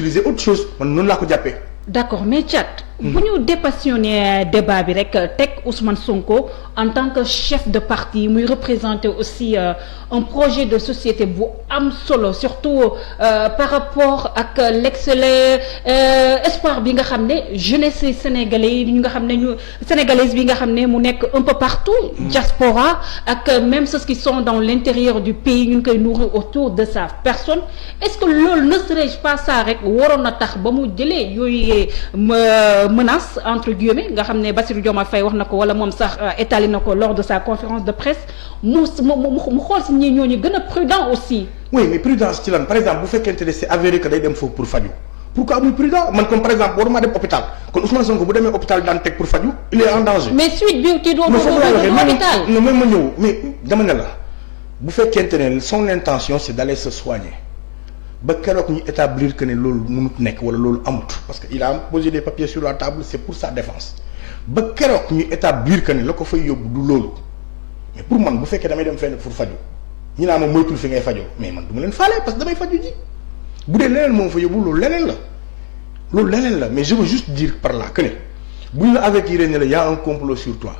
utiliser autre chose man noonu laa ko jàppee. d'accord mais Thiat. bu ñu dépassionné débat bi rek teg Ousmane Sonko en tant que chef de parti muy représenter aussi un projet de société bu am solo surtout par rapport ak l'excellent espoir bi nga xam ne jeunesse sénégalais yi nga xam ne sénégalaise bi nga xam ne mu nekk un peu partout. diaspora ak même ceux qui sont dans l'intérieur du pays ñu ngi koy nourrir autour de sa personne est-ce que loolu ne serait pas ça rek waroon na tax ba mu jëlee yooyu menace entre guillemets nga xam ne Bassirou Diomaye Faye wax na ko wala moom sax étalé na ko lors de sa conférence de presse mu xool si ñi ñooñu gën a prudent aussi. oui mais prudence ci lan par exemple bu fekkente ne c'est avéré que day dem foofu pour faju pourquoi muy prudent man comme par exemple waruma dem hôpital kon Ousmane Sonko bu demee hôpital daan teg pour faju il est en danger. mais suite bi ci doon hôpital non même ma ñëw mais dama ne la bu fekkente ne son intention c'est d'aller se soigner. ba keroog ñu établir que ne loolu mënut nekk wala loolu amut parce que il a posé des papiers sur la table c'est pour sa défense ba keroog ñu établir que ne la ko fay yóbbu du loolu mais pour man bu fekkee damay dem fenn pour faju ñi naa ma moytul fi ngay fajoo mais man du ma leen faale parce que damay faju ji bu dee leneen moom fa yóbbu loolu leneen la mais je veux juste dire par là que ne bu ñu la avertir ne la y a un complot sur toi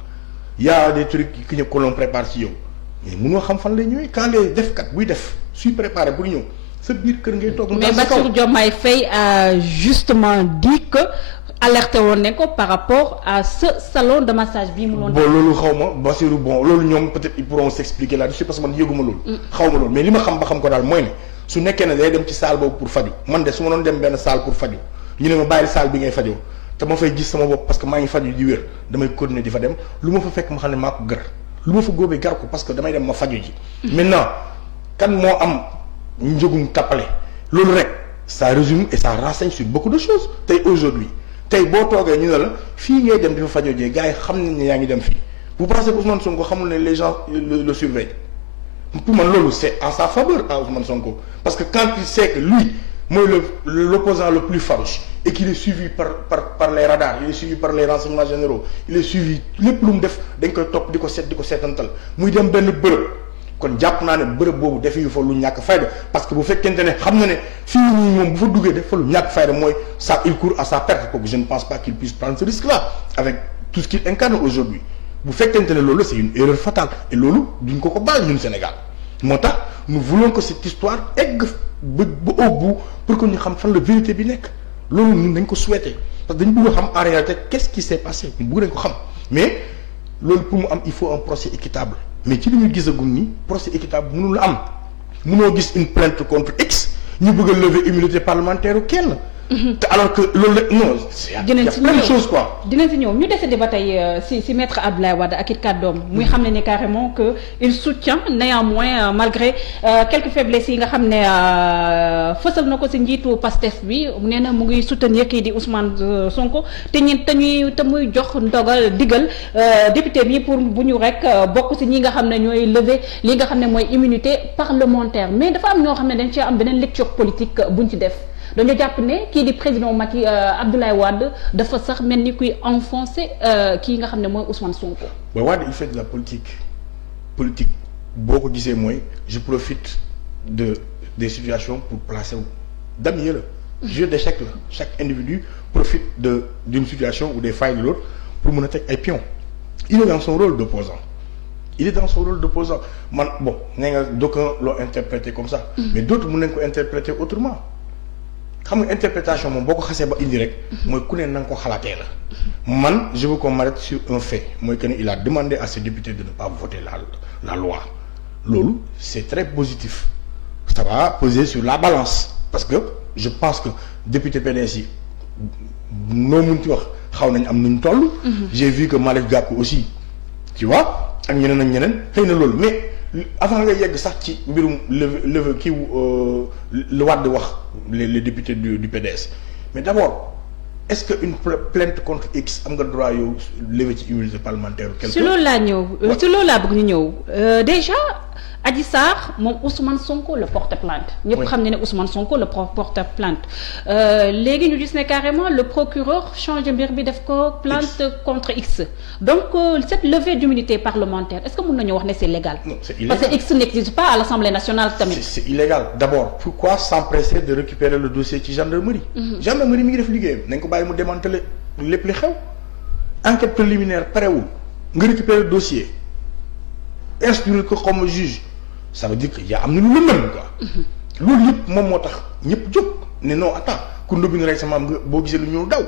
y a des trucs que l'on prépare ci yow mais mënoo xam fan lay ñëwee quand les defkat buy def suy préparé pour ñëw sa biir kër ngay toog. mais Bassirou Diomaye Faye a justement dit que alerté woon nañ ko par rapport à ce salon de massage bii mu doon. bon loolu xaw ma Bassirou bon loolu ñoom peut-être ils pourront s'expliquer là-dessus parce que man yëguma loolu. xaw ma loolu mais li ma xam ba xam ko daal mooy ne su nekkee ne day dem ci salle boobu pour faju man de su ma doon dem benn salle pour faju ñu ne ma bàyyil salle bi ngay fajoo te ma fay gis sama bopp parce que maa ngi faju di wér damay continuer di fa dem lu ma fa fekk ma xam ne maa ko gër lu ma fa góobee gar ko parce que damay dem ma faju ji. maintenant kan moo am. njëgum tappale loolu rek ça résume et ça renseigne sur beaucoup de choses tey aujourd'hui tey boo toogee ñu ne la fii ngay dem di fa fajoo jee gars yi xam nañ ne yaa ngi dem fii vous pensez que Ousmane Sonko xamul ne les gens le surveillent pour man loolu c'est en sa faveur à Ousmane Sonko parce que quand il sait que lui mooy l'opposant le plus farouche et qu'il est suivi par les radars il est suivi par les renseignements généraux il est suivi lépp lu mu def dañ koy topp di ko seetantal muy dem benn bërëb kon jàpp naa ne bërëb boobu defi fa lu ñàkk fayda parce que bu fekkente ne xam na ne fii nii moom bu fa duggee def fa lu ñàkk fayda mooy ça il court à sa perte kooku je ne pense pas qu'il puisse prendre ce risque là avec tout ce qu'il incarne aujourd'hui bu fekkente ne loolu c'est une erreur fatale et loolu duñ ko baal ñun Sénégal moo tax nous voulons que cette histoire egg ba au bout pour que ñu xam fan la vérité bi nekk loolu ñun dañ ko souhaiter parce que dañ bëgg a xam en réalité qu'est-ce qui s'est passé ñun bëgg nañ ko xam mais loolu pour mu am il faut un procès équitable mais ci li ñu gisagum ni procès équitable mënul am mënoo gis une plainte contre X ñu bëgg a lever immunité parlementaire u kenn. te alors que loolu la non. dinañ y a plein de choses quoi. dinañ si ñëw ñu desandi ba tey si maître Abdoulaye Wade ak it kàddoom muy xam ne carrément que il soutient néanmoins malgré quelques faiblesses yi nga xam ne fësal na ko si njiitu Pastef bi nee na mu ngi soutenir kii di Ousmane Sonko te muy jox ndogal digal député bi pour bu ñu rek bokk si ñi nga xam ne ñooy lever li nga xam ne mooy immunité parlementaire mais dafa am ñoo xam ne dañ ci am beneen lecture politique buñ ci def. dañoo jàpp ne kii di président Macky Abdoulaye Wade dafa sax mel ni kuy enfoncer kii nga xam ne mooy Ousmane Sonko. ba Wade il fait de la politique boo ko gisee mooy je profite des situations pour placer wu damier la jeu d'échec la chaque individu profite d'une situation ou des failles de l'autre pour mën a teg ay pions il est dans son rôle d'opposant man bon nee nga d'aucuns l'ont interprété comme ça mais d'autres mën nañ ko interpréter autrement xam nga interprétation moom boo ko xasee ba indi rek mooy ku ne na nga ko xalaatee la man je veux qu'on m'arrête sur un fait mooy que ne il a demandé à ses députés de ne pas voter la loi loolu c'est très positif ça va peser sur la balance parce que je pense que député PDS yi noo mun ci wax xaw nañ am nuñ toll j'ai vu que Malick Gakou aussi tu vois ak ñeneen xëy na loolu mais avant nga yegg sax ci mbirum leve kii lu Wade wax les députés du PDS mais d'abord est-ce que une plainte contre X am nga droit yow lever ci immunité parlementaire si loolu laa bëgg ñu ñëw déjà Adji Sarr moom Ousmane Sonko le porte plainte. ñëpp xam ne Ousmane Sonko le porte plainte léegi ñu gis ne carrément le procureur changé mbir bi def ko plainte contre X. donc cette levée d'immunité parlementaire est-ce que mën nañu wax ne c'est légal? Non, c'est illégal. Parce que X n'existe pas à l'Assemblée nationale tamit. C'est illégal. D'abord, pourquoi s'empresser de récupérer le dossier ci gendarmerie? Gendarmerie mi ngi def liggéeyam nañ ko bàyyi mu démanteler lépp li xew. Enquête préliminaire parewul nga récupérer le dossier instruire ko comme juge ça veut dire que yaa am na lu lëndëm quoi. loolu yëpp moom moo tax ñëpp jóg ne non attends ku ndóbbi rek sama am nga boo gisee lu ñëw daw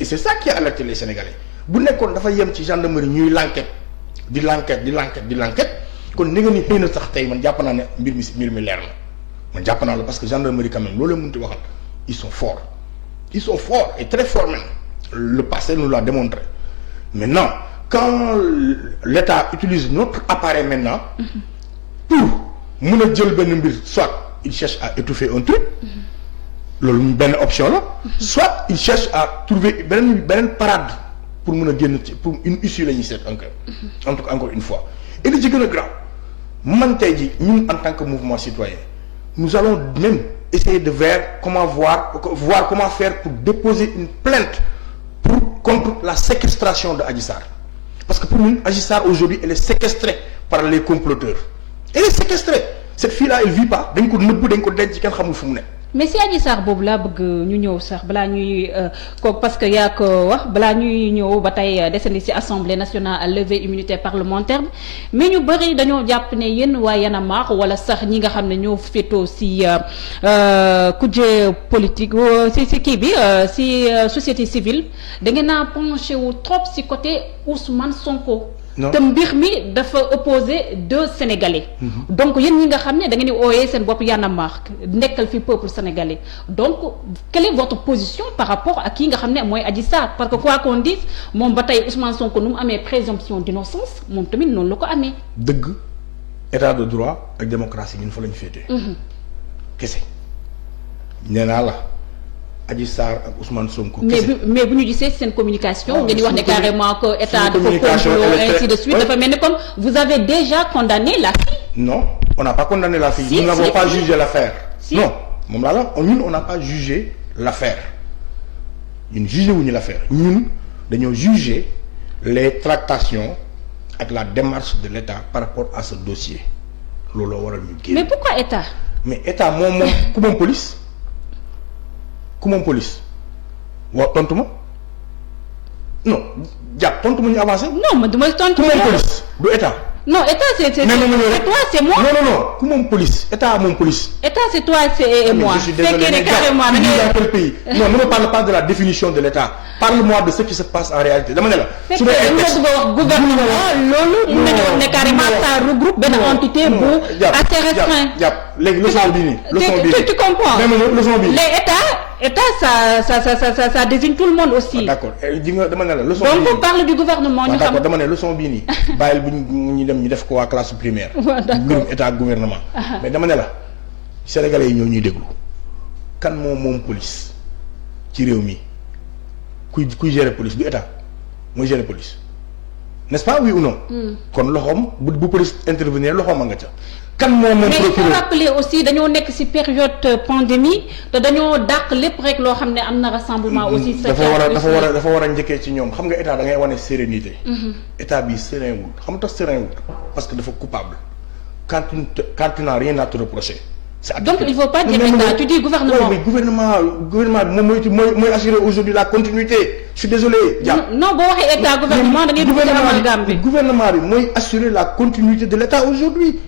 et c'est ça qui a alerté les Sénégalais bu nekkoon dafa yem ci gendarmerie ñuy l'enquête di l'enquête kon ni nga ni xëy na sax tey man jàpp naa ne mbir mi leer na man jàpp naa la parce que gendarmerie quand même loolu la mënti waxal ils sont forts et très forts même le passé nous l'a démontré maintenant quand l'État utilise notre appareil maintenant pour mën a jël benn mbir soit il cherche à étouffer un truc loolu benn option la soit il cherche à trouver beneen parade pour mën a génn ci pour une issue la ñuy seet encore une fois et li ci gën a grave man tey ji ñun en tant que mouvement citoyen nous allons même essayer de voir comment faire pour déposer une plainte contre la séquestration de Adji Sarr parce que pour ñun Adji Sarr aujourd'hui elle est séquestrée par les comploteurs elle est séquestrée cette fille-là elle vit pas dañ ko nëbb dañ ko denc kenn xamul fu mu nekk. mais si Adji Sarr boobu laa bëgg ñu ñëw sax balaa ñuy ko parce que yaa ko wax balaa ñuy ñëw ba tey desandi ci assemblée nationale à lever immunité parlementaire bi mais ñu bëri dañoo jàpp ne yéen waa Y'en a marre wala sax ñi nga xam ne ñoo féetoo ci kujje politique ci kii bi ci société civile da ngeen a penché wu trop ci côté Ousmane Sonko. te mbir mi dafa opposé deux Sénégalais. donc yéen ñi nga xam ne da ngeen di ooyee seen bopp Y'en a marre nekkal fi peuple sénégalais donc quelle est votre position par rapport ak kii nga xam ne mooy Adji Sarr parce que quoi qu'on dise moom ba tey Ousmane Sonko nu mu amee présomption d'innocence moom tamit noonu la ko amee. dëgg état de droit ak démocratie ñun fa la ñu féetee. kese nee naa la. Adji Sarr ak Ousmane Sonko. mais bu ñu gisee seen communication. ngeen di wax ne carrément que état dafa complot ainsi de suite dafa mel ni comme vous avez déjà condamné la fille. non on n'a pas condamné la fille. nous n'avons pas jugé l'affaire. non moom laa la ñun on n'a pas jugé l'affaire ñun jugé wuñu l'affaire ñun dañoo juger les tractations ak la démarche de l'État par rapport à ce dossier loolu waral ñu génn. mais pourquoi état. mais état moom ku moom police. ku moom police waaw tontu ma non jàpp tontu ma ñu avancé. non man du ma tontu. ku moom police du état. non état c'est toi c'est moi. non ku moom police état moom police. état c'est toi c'est moi. je suis désolé mais carrément da ngay dans quel pays. non ne me parle pas de la définition de l'état parle-moi de ce qui se passe en réalité dama ne la. su dee wax gouvernement loolu. mun nañu wax ne carrément ça regroupe benn entité bu assez restreint. jàpp léegi leçon bii nii. leçon bii nii tu comprends. même leçon bii. les état ça désigne tout le monde aussi. d'accord ji nga dama ne la leçon. donc on parle du gouvernement ñu xam. d'accord dama ne leçon bii nii. bàyyil bu ñu dem ñu def ko waa classe primaire. mbirum état gouvernement. mais dama ne la sénégalais yi ñoo ñuy déglu kan moom police ci réew mi kuy gérer police du état mooy gérer police n'est-ce pas oui ou non. kon loxoom bu police intervenir loxoom a nga ca. kan moom mais il faut rappeler aussi dañoo nekk ci période pandémie te dañoo dàq lépp rek loo xam ne am na rassemblement aussi. dafa war a njëkkee ci ñoom xam nga état da ngay wane sérénité. état bi serein wul xam nga tax serein wul parce que dafa coupable quand tu n'as rien à te reprocher. donc il faut pas dire état tu dis gouvernement. oui gouvernement bi mooy assurer aujourd'hui la continuité je suis désolé. non boo waxee état gouvernement da ngay dugg ci amalgame bi. gouvernement bi mooy assurer la continuité de l'état aujourd'hui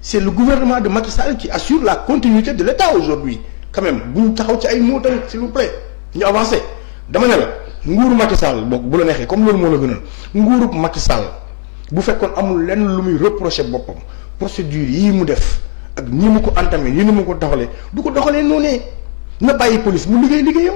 c'est le gouvernement de Macky Sall qui assure la continuité de l'État aujourd'hui quand même bu ñu taxaw ci ay mots tamit s'il vous plaît ñu avancer dama ne la nguuru Macky Sall boog bu la neexee comme loolu moo la gënal nguuru Macky Sall bu fekkoon amul lenn lu muy reprocher boppam procédure yii mu def ak ni mu ko entamé ni mu ko doxalee du ko doxalee noonee na bàyyi police mu liggéeyam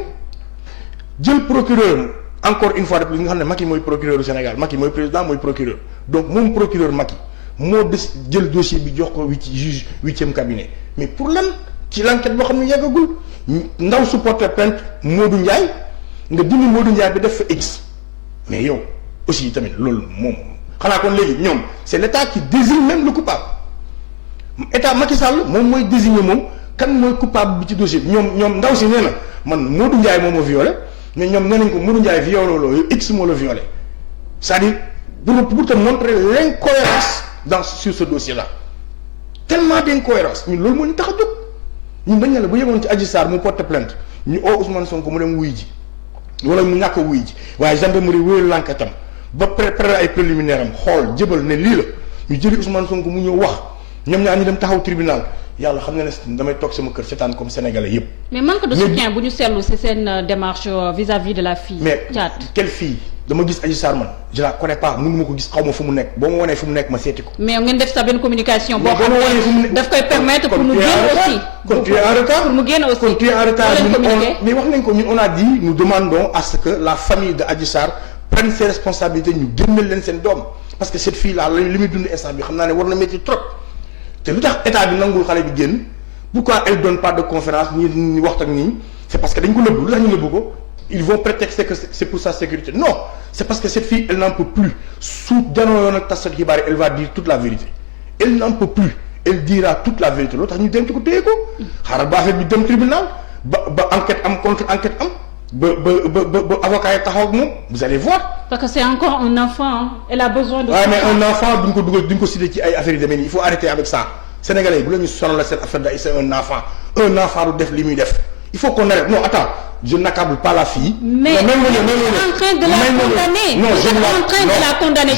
jël procureur encore une fois de plus nga xam ne Macky mooy procureur du Sénégal Macky mooy président mooy procureur donc moom procureur Macky moo des jël dossier bi jox ko juge 8e cabinet mais pour lan ci l'enquête boo xam ne yàggagul ndaw su porté plainte Modou Ndiaye nga dindi Modou Ndiaye bi def fa X mais yow aussi tamit loolu moom xanaa kon léegi ñoom c'est l'État qui désigne même le coupable état Macky Sall moom mooy désigner moom kan mooy coupable bi ci dossier bi ñoom ndaw si nee na man Modou Ndiaye moo ma violé mais ñoom nee nañ ko Modou Ndiaye violé loolu X moo la violé c'est-à-dire pour te montrer l'incohérence sur ce dossier là tellement d'incohérence ñun loolu moo ñu tax a jóg ñun dañ ne la bu yemoon ci Adji Sarr mu porte plainte ñu oo Ousmane Sonko mu dem wuy ji wala mu ñàkk a wuy ji waaye gendarmerie wéyal l'enquête am ba préparer ay préliminaire am xool jëbal ne lii la ñu jëli Ousmane Sonko mu ñëw wax ñoom ñaar ñu dem taxaw tribunal yàlla xam na ne damay toog sama kër seetaan comme sénégalais yépp mais manque de soutien bu ñu seetlu ci seen démarche vis-à-vis de la fille. mais Thiat quelle fille dama gis Adji Sarr man je la connais pas mënu ma ko gis xaw ma fu mu nekk boo ma wanee fu mu nekk ma seeti ko. mais ngeen def sa benn communication. boo boo ma wanee fu mu nekk daf koy permettre pour mu génn aussi. kon tu es en retard pour mu génn aussi. kon tu es en retard mais wax nañ ko ñun on a dit nous demandons à ce que la famille de Adji Sarr prenne ses responsabilités ñu génneel leen seen doom parce que cette fille là li muy dund instant bi xam naa ne war na métti trop te lu tax état bi nangul xale bi génn pourquoi elle donne pas de conférence ñi waxtaan ak nii c'est parce que dañ ko nëbbu lu tax ñu nëbbu ko ils vont prétexter que c'est pour sa sécurité non c'est parce que cette fille elle n'en peut plus su janoo yoon ak tasat xibaar yi elle va dire toute la vérité elle n'en peut plus elle dira toute la vérité loolu tax ñu denc ko téye ko xaaral ba affaire bi dem tribunal ba enquête am contre enquête am ba avocat yi taxaw ak moom vous allez voir. parce que c'est encore un enfant elle a besoin de. waaw mais un enfant duñ ko dugal duñ ko cité ci ay affaires yu demee nii il faut arrêter avec ça sénégalais yi bu la ñu sonal seen affaire da c'est un enfant du def li muy def il faut qu'on arrête non attends je n'accable pas la fille. mais vous êtes en train de la condamner. non je vous êtes en train de la condamner.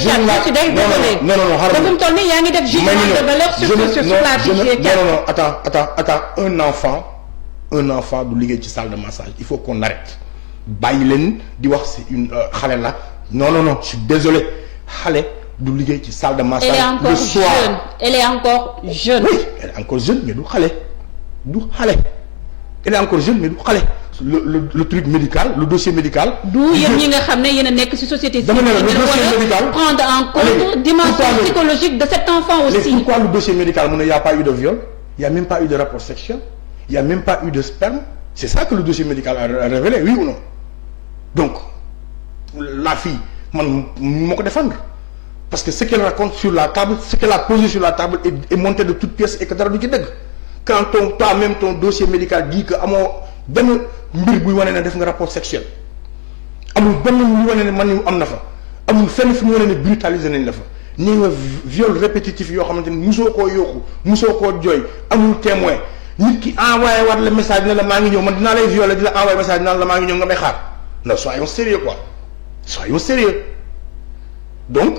non xaaral ma toll nii yaa ngi def jugement de valeur sur la fille. non attends un enfant du liggéey ci salle de massage il faut qu'on arrête bàyyi leen di wax c'est une xale la non je suis désolé xale du liggéey ci salle de massage. le soir elle est encore jeune. oui elle est encore jeune mais du xale elle est encore jeune mais du xale le truc médical le dossier médical. du yéen ñi nga xam ne yéen a nekk ci société civile. dama ne le dossier médical prendre en compte dimension psychologique de cet enfant aussi. mais pourquoi le dossier médical mu ne y a pas eu de viol y a même pas eu de rapport sexuel y a même pas eu de sperme c'est ça que le dossier médical a révélé oui ou non donc la fille man moo ko défendre parce que ce qu'elle raconte sur la table ce qu'elle a posé sur la table est monté de toutes pièces et que dara du ci dëgg quand toi-même ton dossier médical dit que amoo benn mbir buy wane ne def nga rapport sexuel amul benn ñu wane ne man yu am na fa amul fenn fu ñu wane ne brutalisé nañ la fa nii nga viol répétitif yoo xamante ni musoo koo yóoxu musoo koo jooy amul témoin nit ki envoyé waat le message ne la maa ngi ñëw man dinaa lay violer di la envoyé message naan la maa ngi ñëw nga may xaar non soyons sérieux quoi soyons sérieux donc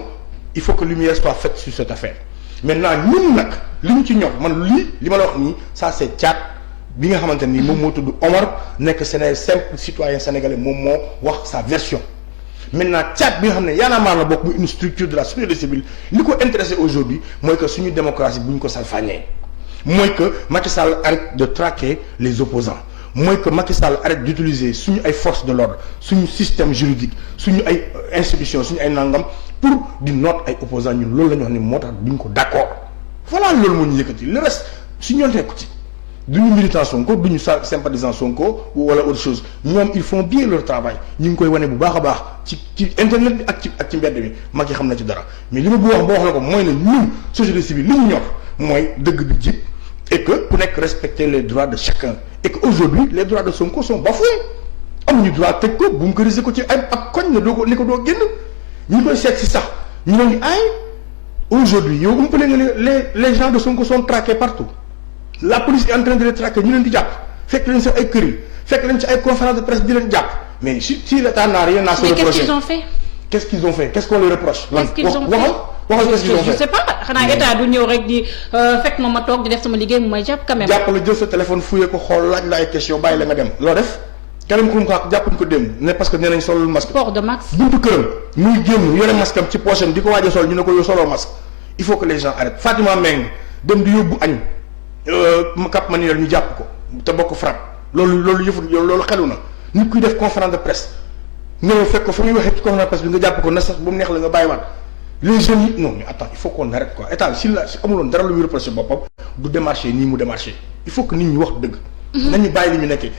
il faut que lumière soit faite sur cette affaire maintenant ñun nag li ñu ci ñor man li ma la wax nii ça c'est Thiat bi nga xamante ni moom moo tudd Omar nekk simple citoyen sénégalais moom moo wax sa version maintenant Thiat bi nga xam ne Y'en a marre la bokk muy une structure de la société civile li ko intéressé aujourd'hui mooy que suñu démocratie bu ñu ko salfaañee mooy que Macky Sall arrête de traquer les opposants mooy que Macky Sall arrête d'utiliser suñu ay forces de l'ordre suñu système juridique suñu ay institutions suñu ay nangam pour di noot ay opposants ñun loolu la ñu wax ni moo tax duñ ko d'accord voilà loolu moo ñu yëkkati le reste suñu nekku ci duñu militant Sonko duñu sympathisant Sonko wala autre chose ñoom ils font bien leur travail ñu ngi koy wane bu baax a baax ci internet bi ak ci mbedd bi Macky xam na ci dara mais li ma bëgg wax boo wax la ko mooy ne ñun société civile li ñu ñor mooy dëgg bi jib et que ku nekk respecter les droits de chacun et que aujourd'hui les droits de Sonko sont bafoués amuñu droit tëj ko bunkeriser ko ci ay ab koñ ne doo ko ni ko doo génn ñu koy seet si sax ñu ne ay aujourd'hui yow umpale nga les gens de Sonko sont traqués partout la police est en train de les traquer ñu leen di jàpp fekk leen si ay kër yi fekk leen ci ay conférences de presse di leen jàpp mais si l'État n'a rien à se reprocher. mais qu'est-ce qu'ils ont fait? Qu'est-ce qu'on les reproche? Qu'est-ce qu'ils ont fait? waxal qu'est-ce qu'ils ont fait? je sais pas xanaa état du ñëw rek di fekk ma toog di def sama liggéey mu may jàpp quand même. jàpp la jël sa téléphone fouillé ko xool laaj la ay question bàyyi la nga dem loo def keneen ku mu ko jàppuñ ko dem ne parce que nee nañ solul masque. port de masque. buntu këram muy génn yore masque am ci poche am di ko waaj a sol ñu ne ko yow soloo masque il faut que les gens arrêtent Fatima Meng dem di yóbbu añ Cap Manuel ñu jàpp ko te bokk frappe loolu yëfu loolu xelu na nit kuy def conférence de presse ñëw fekk ko fa muy waxee ci conférence de presse bi nga jàpp ko na sax ba mu neex la nga bàyyiwaat les jeunes yi non mais attends il faut qu'on arrête quoi état si amuloon dara lu muy reproché boppam du démarché nii mu démarché il faut que nit ñi wax dëgg. nañu bàyyi li ñu nekkee.